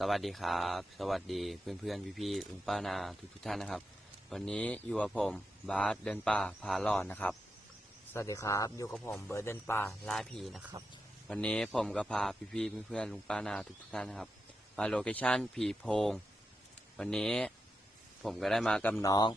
สวัสดีครับ สวัสดีเพื่อนเพื่อนพี่พี่ๆลุงป้านาทุกทุกๆท่านนะครับ วันนี้อยู่กับผมบาสเดินป่าพาหลอนนะครับ สวัสดีครับอยู่กับผมเบิร์ดเดนป่าล่าผีนะครับ วันนี้ผมก็พาพี่พี่ๆเพื่อนๆลุงป้านาทุกทุกๆท่านนะครับ มาโลเคชั่นผีโพง วันนี้ผมก็ได้มากับน้อง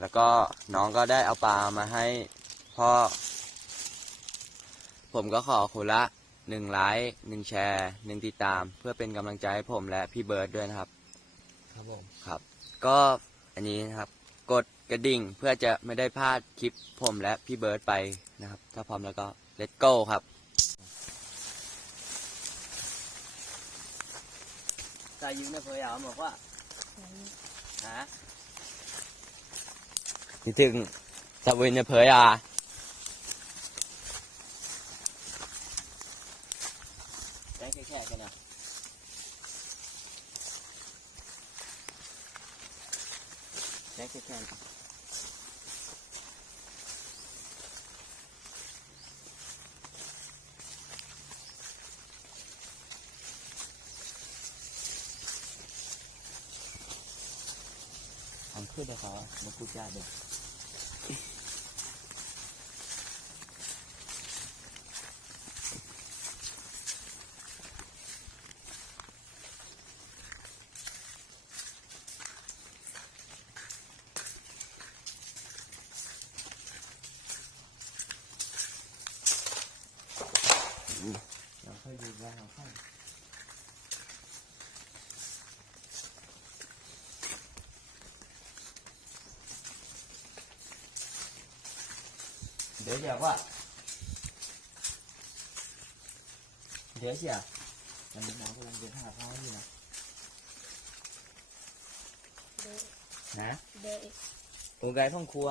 แล้วก็น้องก็ได้เอาปลามาให้พ่อ ผมก็ขอคนละ หนึ่งไลค์หนึ่งแชร์หนึ่งติดตาม เพื่อเป็นกำลังใจให้ผมและพี่เบิร์ดด้วยนะครับ ครับผม ครับ ก็อันนี้นะครับ กดกระดิ่งเพื่อจะไม่ได้พลาดคลิปผมและพี่เบิร์ดไปนะครับ ถ้าพร้อมแล้วก็ let's go ครับ ตายิงนะเพื่อนบอกว่าฮะ นี่ถึงสวินเนี่ยเผยอะได้ แค่แค่กันนะได้แค่แค่นี้ทำขึ้นเลยเขามาพูดยากเด็กเราค่อยดูว่าเราค่อย เดี๋ยวว่าเดี๋ยวเสียมันน้องกำลังเดินหาเขาอยู่นะนะเดะตัวไกห้องครัว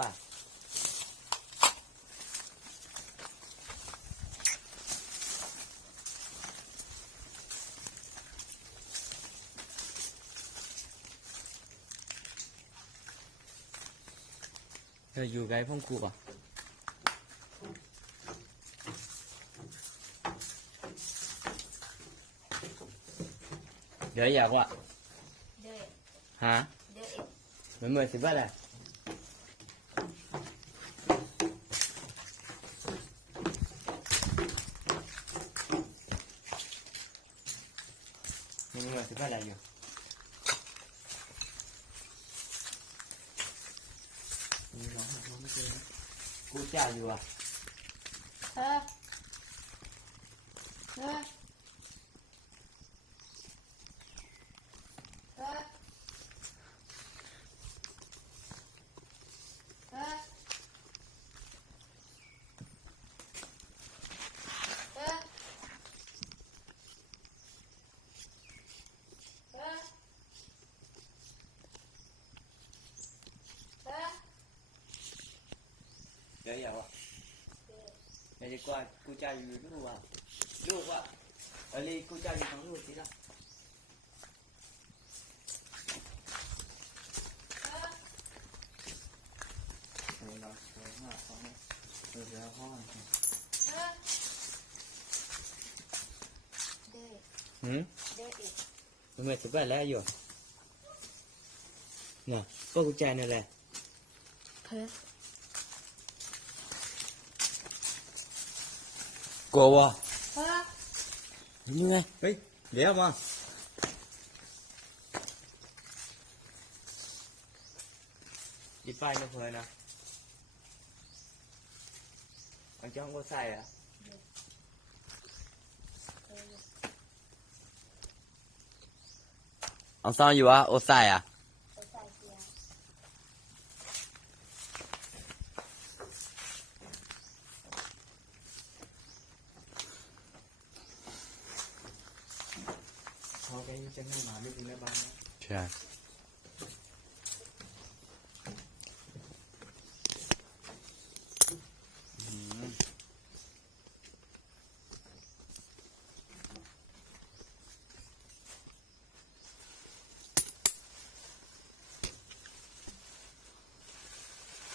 เธออยู่ไกลห้องครัวเดี๋ยวอยากว่ะ ฮะเดะมันเหมือนสิบ้าแหละมันเหมือนสิบ้าอะไรอยู่นี่น้องหาน้องไม่เจอนะกูจ่าอยู่อะ เฮ้เฮ้เฮ้เฮ้เฮ้เฮ้เฮ้ เดี๋ยวอย่าว่ะเดี๋ยวดีกว่ากูจ่าอยู่ลูกอะลูกอะเอะไรกู จ่าอยู่ของลูกสิล่ะเดี๋ยวเราเดี๋ยวหา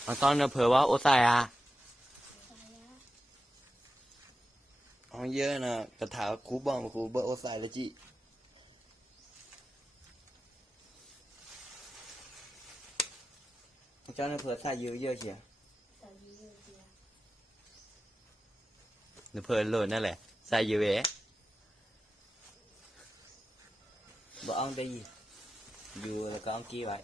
อันตอนเนเผอว่าโอไซอะเอาเยอะนะกระถาคูบองคูเบอร์โอซไซละจินจ้าเนเผอใส่เยอะเยอะเชียเนเผอโหลดนั่นแหละใส่เยอะเอะบ่เอาได้อยู่แล้วก็เอากี้ไว้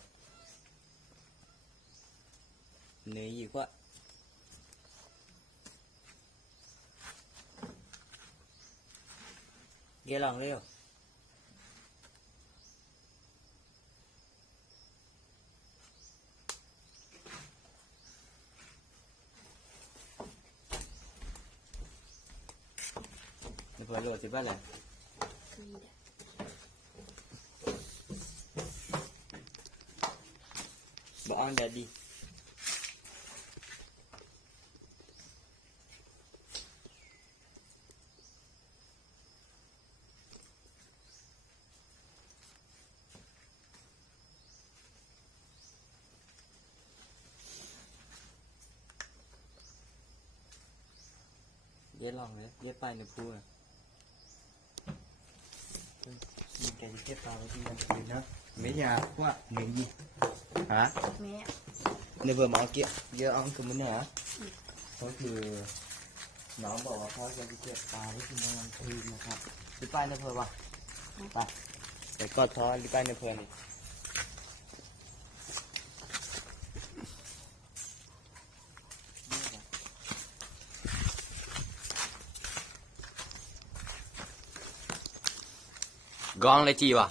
เนื้อยีกว่าเกลองเร็วใน เพื่อโหลดสิบ้านแหละซีแหละบ่เอาได้ดีเดี๋ยวลองเลยเดี๋ยวไปในพูอะมีแกจะเก็บปลาไว้ที่นั่นคืนนะไม่อยากว่าหนึ่งยี่ฮะแม่ในเบอร์มาเอาเกี่ยเยอะเอาคือมันเนี่ยก็คือน้องบอกว่าพ่อจะไปเก็บปลาไว้ที่นั่นคืนนะครับรีบไปในเพื่อวะไปไปกอดท้อรีบไปในเพื่อนี่ก องเลยจีวะ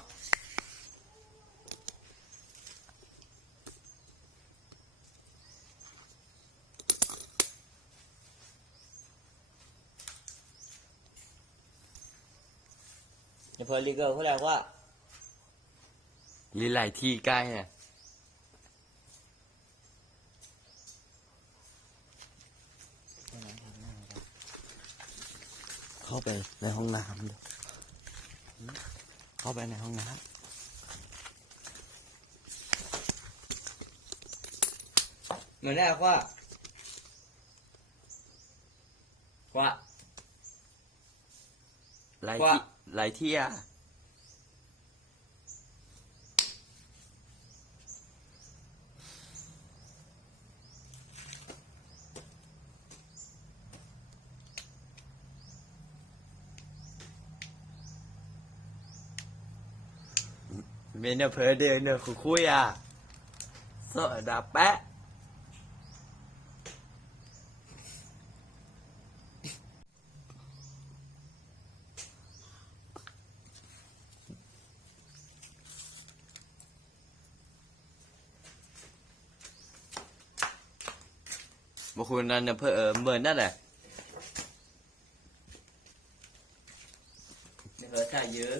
อย่าเพลินลีเกอร์เขาเรียกว่าลีไหลที่ใกล้เนี่ยเข้าไปในห้องน้ำดู เข้าไปในห้องน้ำเหมือนแรกว่าว่าไร่ที่ไรที่อะเมนเพอเดินเนอะ คุยคุยอะสอดาแปะบางคนนั่นเนี่ยเพื่อเออเหมือนนั่นแหละเนี่ยเออใช่เยอะ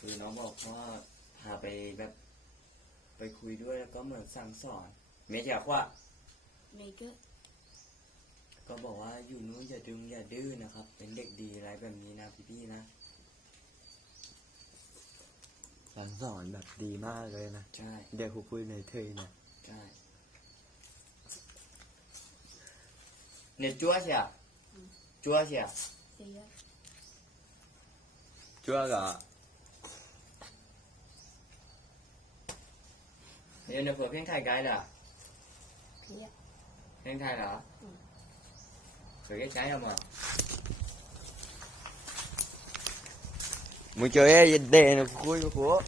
คือน้องบอกว่าพาไปแบบ ไป คุยด้วยแล้วก็เหมือนสั่งสอนไม่อยากว่าเมเกอร์ก็บอกว่าอยู่นู้นอย่าดึงอย่าดื้อนะครับ เป็นเด็กดีอะไรแบบนี้นะพี่ๆนะ สั่งสอนแบบดีมากเลยนะ ใช่ เดี๋ยวครูคุยในเทยนะ ใช่เนี่ยจั่วเสียจั่วเสียเสียจั่ว ก็เนี่ยเนี่ยเผื่อเพ่งไทยไกด์ล่ะเพี้ยเพ่งไทยเหรออืมเคยไกด์ không à Mình chơi ấy đề nó khui nó khổ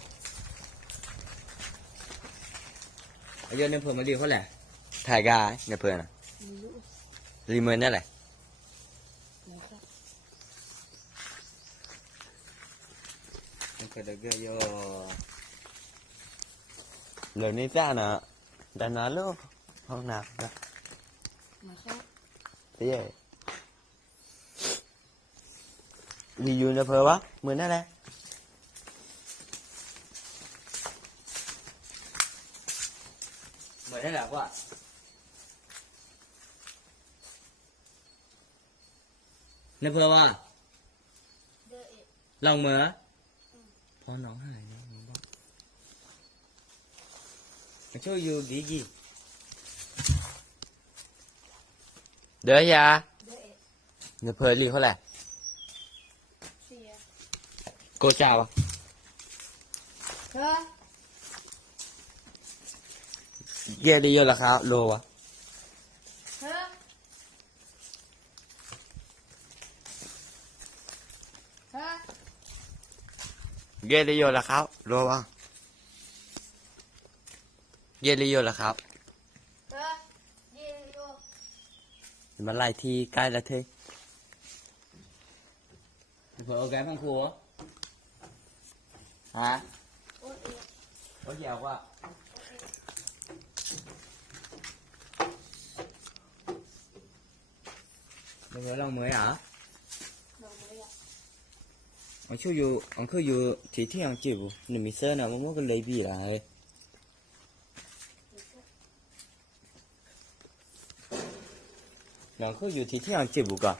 Bây giờ nên phở mà đi có lẽ Thải gà ấy, nên phở nè มีลูก Lì mơn đó này นะครับ Nên phở được ghê vô Lời này ra nè Đã nói luôn Không nào ra มาครับ Thế vậy Đi vô nó phở quá Mơn đó này เหมือนนั่นแหละว่านเพอว่าเดอเอะลองเหมือพอน้องหายเนี่ยน้องบอกมา ช่วยอยู่ดีกี่เดี๋ยวยาเดอเอะเนเพอรีเขาแหละเสียโกจ้าวะเธอเย่ได้เยอะแล้วครับโลวะเธอเธอเย่ได้เยอะแล้วครับโลวะ เย่ได้เยอะแล้วครับเธอยืนอยู่มันไล่ที่ใกล้แล้วเท่เผื่อเอาแกพังครัวฮะโอ้ยเอ๋โอ้ยาวว่ะ bây giờ lâu 两个有天天接五个，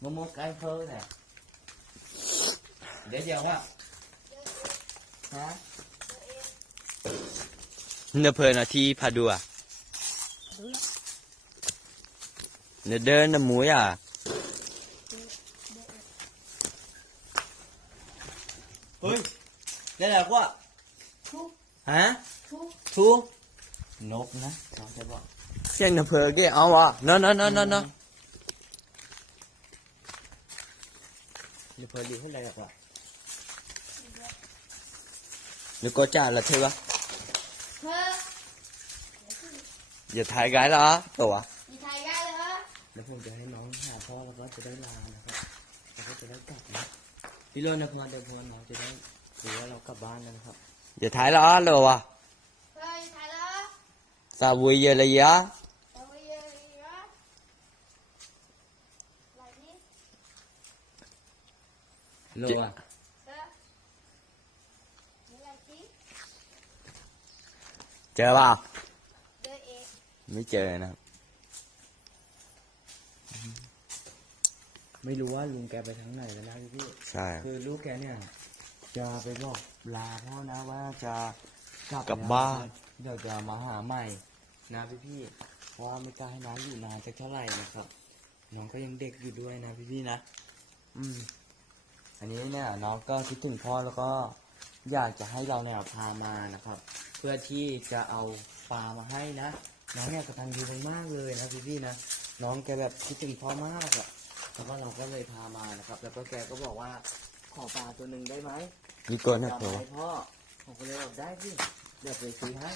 我冇解剖呢。你讲话，啊？เนเพลินที่พาดูอะเนเดินนมุยอะเฮ้ยได้แล้วก็ทูฮะทูนกนะน้องจะบอก đơn nó muối à ôi đây là quá ทุก hả ทุก thu nốt nè sao cho bọn xem nó phở cái áo à nó nó nó nó nó nó phở đi hết đây à nó có trả là thôi á เธอ giờ thái gái đó tổ à มีใครได้เลยเหรอแล้วผมจะให้น้องหาพ่อแล้วก็จะได้ลานะครับแล้วก็จะได้กลับนะพี่โรจน์นะพรเดี๋ยวพรน้องจะได้รู้ว่าเรากลับบ้านแล้วนะครับอย่าถ่ายแล้วเหรอวะ เธอมีใครเหรอซาบุยเยอะเลยยะ เธอไม่ยืนเหรอไหลนี่ โลอะเธอมีอะไรสิเจอเปล่าเดินเองไม่เจอนะครับ ไม่รู้ว่าลุงแกไปทางไหนแล้วนะพี่ ใช่ คือลูกแกเนี่ย จะไปบอกลาพ่อนะว่าจะกลับกลับแล้วบ้านเดี๋ยวจะมาหาใหม่นะพี่พี่ๆเพราะว่าไม่กล้าให้น้องอยู่นานสักเท่าไหร่นะครับ น้องก็ยังเด็กอยู่ด้วยนะพี่พี่ๆนะ อืม อันนี้เนี่ยน้องก็คิดถึงพ่อแล้วก็อยากจะให้เราเนี่ยพามานะครับ เพื่อที่จะเอาปลามาให้นะน้องเนี่ยกระตันยูมากๆเลยนะพี่พี่ๆนะน้องแกแบบคิดถึงพ่อมากอะแล้วก็เราก็เลยพามานะครับ แล้วก็แกก็บอกว่าขอปลาตัวหนึ่งได้ไหมนี่ตัวจะนะเอาตัวมาให้พ่อผมก็เลยบอกได้สิเดี๋ยวไปซื้อให้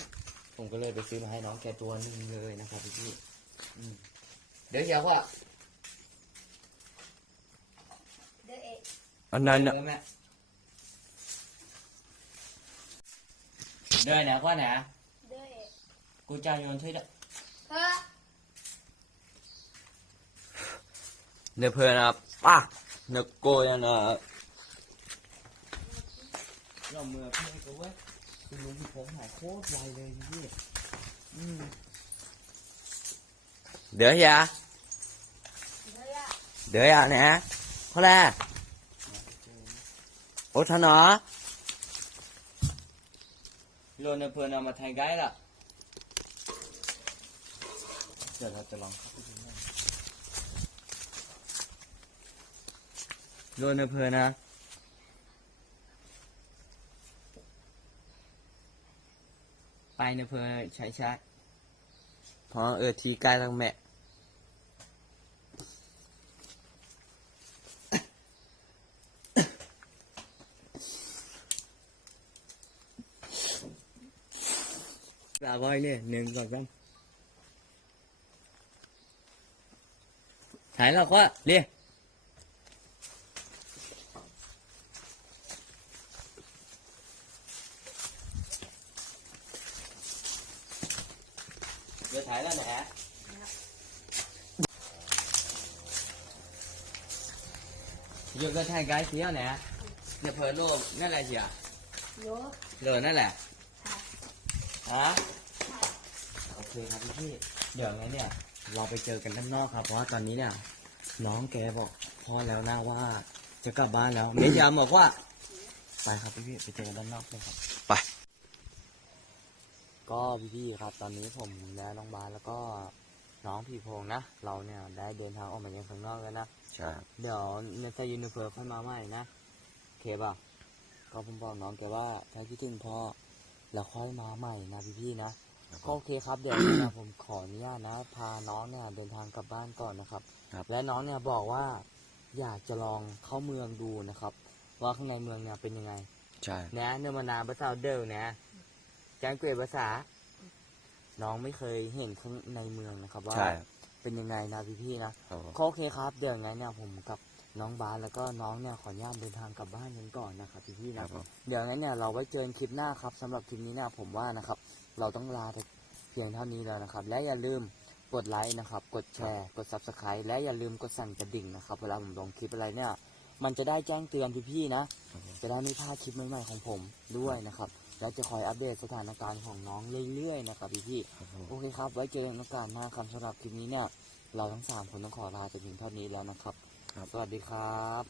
ผมก็เลยไปซื้อมาให้น้องแกตัวหนึ่งเลยนะครับพี่พี่ๆอืมเดี๋ยวเดี๋ยวว่า เดินเอง อันนั้นเดี๋น่ะยวแม่เดี๋ยวนะว่านะเดินเองกูจะโยนช่วยด้วยเธอเนื้อเพลินนะครับป้าเนื้อโกยนะเราเมื่อเพื่อนก็เว้ยคุณลุงที่ผมหายโคตรไวเลยพี่อืมเดี๋ยวอย่าเดินอะ เดี๋ยวอย่านะเขาแหละโอ้ท่านเหรอโลนเนื้อเพลินเอามาแทงไกด์ละเดี๋ ยวเราจะลองเข้าไปดูหน่อยโลนเนื้อเพลินนะไปเนื้อเพลินใช่ใช่เพราะเออทีใกล้ทางแม่ Dạ voi nè, nền vào trong. Thái là quá, đi. Giờ thái là nè. Giờ cái thay cái phía nè. Nhập hở lô, nó là gì ạ? โย Lừa nó là ค่ะ ฮะโอเคครับพี่พี่ๆเดี๋ยวงั้นเนี่ยเราไปเจอกันด้านนอกครับ เพราะว่าตอนนี้เนี่ยน้องแกบอกพ่อแล้วนะว่า จะกลับบ้านแล้วเมยามบอกว่า ไปครับพี่พี่ๆไปเจอกันด้านนอกเลยครับ ไป ก็พี่พี่ๆครับ ตอนนี้ผมและน้องบาสแล้วก็น้องผีโพงนะ เราเนี่ยได้เดินทางออกมายังข้างนอกแล้วนะใช่เดี๋ยวเนี่ยจะยูนิเฟอร์ค่อยมาใหม่นะโอเคเปล่าโก็ผมบอกน้องแกว่าถ้าคิดถึงพ่อ แล้วค่อยมาใหม่นะพี่ๆนะครับผก็โอมเคครับเดี๋ยวนี้นะผมขออนุญาตนะ พาน้องเนี่ยเดินทางกลับบ้านก่อนนะครับครับ และน้องเนี่ยบอกว่าอยากจะลองเข้าเมืองดูนะครับ ว่าข้างในเมืองเนี่ยเป็นยังไง ใช่ นะเนื้อมานานภาษาเดิมนะจางเกวยภาษา น้องไม่เคยเห็นข้างในเมืองนะครับ ว่าใช่เป็นยังไงนะพี่ๆนะครับผมก็โอเคครับเดี๋ยวไงเนี่ยผมกับ น้องบาสแล้วก็น้องเนี่ยขออนุญาตเดินทางกลับบ้านกันก่อนนะครับพี่ๆครันะบผม เดี๋ยวงั้นเนี่ยเราไว้เจอกันคลิปหน้าครับสำหรับคลิปนี้เนี่ยผมว่านะครับ เราต้องลาไปเพียงเท่านี้แล้วนะครับ และอย่าลืมกดไลค์นะครับ กดแชร์ กด subscribe และอย่าลืมกดสั่นกระดิ่งนะครับเวลาผมลงคลิปอะไรเนี่ย มันจะได้แจ้งเตือนพี่ๆนะ ครับผม จะได้ไม่พลาดคลิปใหม่ๆของผมด้วยนะครับ และจะคอยอัปเดตสถานการณ์ของน้องเรื่อยๆนะครับพี่ครับผม ๆโอเคครับ ไว้เจอกันโอกาสหน้าครับสำหรับคลิปนี้เนี่ย เราทั้งสามคนต้องขอลาไปถึงเท่านี้แล้วนะครับครับ สวัสดีครับ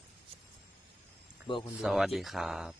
เบอร์คุณสวัสดีครับ